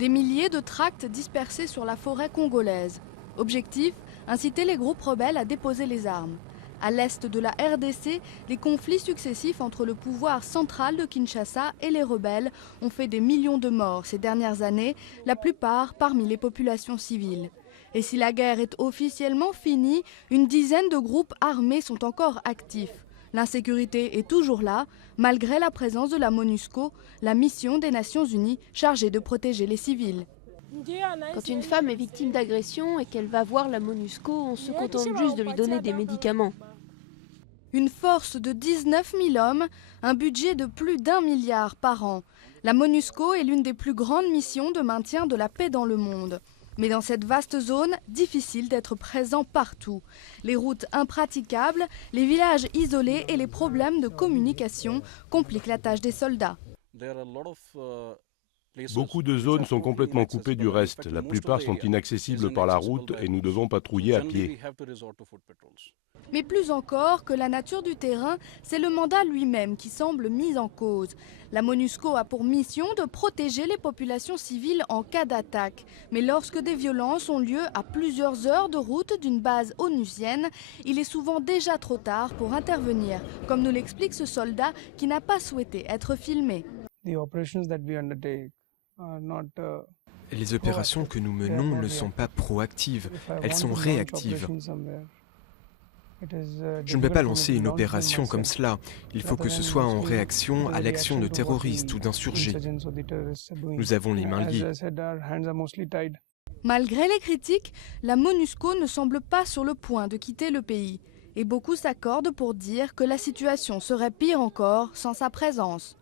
Des milliers de tracts dispersés sur la forêt congolaise. Objectif, inciter les groupes rebelles à déposer les armes. À l'est de la RDC, les conflits successifs entre le pouvoir central de Kinshasa et les rebelles ont fait des millions de morts ces dernières années, la plupart parmi les populations civiles. Et si la guerre est officiellement finie, une dizaine de groupes armés sont encore actifs. L'insécurité est toujours là, malgré la présence de la MONUSCO, la mission des Nations Unies chargée de protéger les civils. Quand une femme est victime d'agression et qu'elle va voir la MONUSCO, on se contente juste de lui donner des médicaments. Une force de 19 000 hommes, un budget de plus d'1 milliard par an. La MONUSCO est l'une des plus grandes missions de maintien de la paix dans le monde. Mais dans cette vaste zone, difficile d'être présent partout. Les routes impraticables, les villages isolés et les problèmes de communication compliquent la tâche des soldats. Beaucoup de zones sont complètement coupées du reste. La plupart sont inaccessibles par la route et nous devons patrouiller à pied. Mais plus encore que la nature du terrain, c'est le mandat lui-même qui semble mis en cause. La MONUSCO a pour mission de protéger les populations civiles en cas d'attaque. Mais lorsque des violences ont lieu à plusieurs heures de route d'une base onusienne, il est souvent déjà trop tard pour intervenir, comme nous l'explique ce soldat qui n'a pas souhaité être filmé. Les opérations que nous menons ne sont pas proactives, elles sont réactives. Je ne peux pas lancer une opération comme cela. Il faut que ce soit en réaction à l'action de terroristes ou d'insurgés. Nous avons les mains liées. Malgré les critiques, la MONUSCO ne semble pas sur le point de quitter le pays. Et beaucoup s'accordent pour dire que la situation serait pire encore sans sa présence.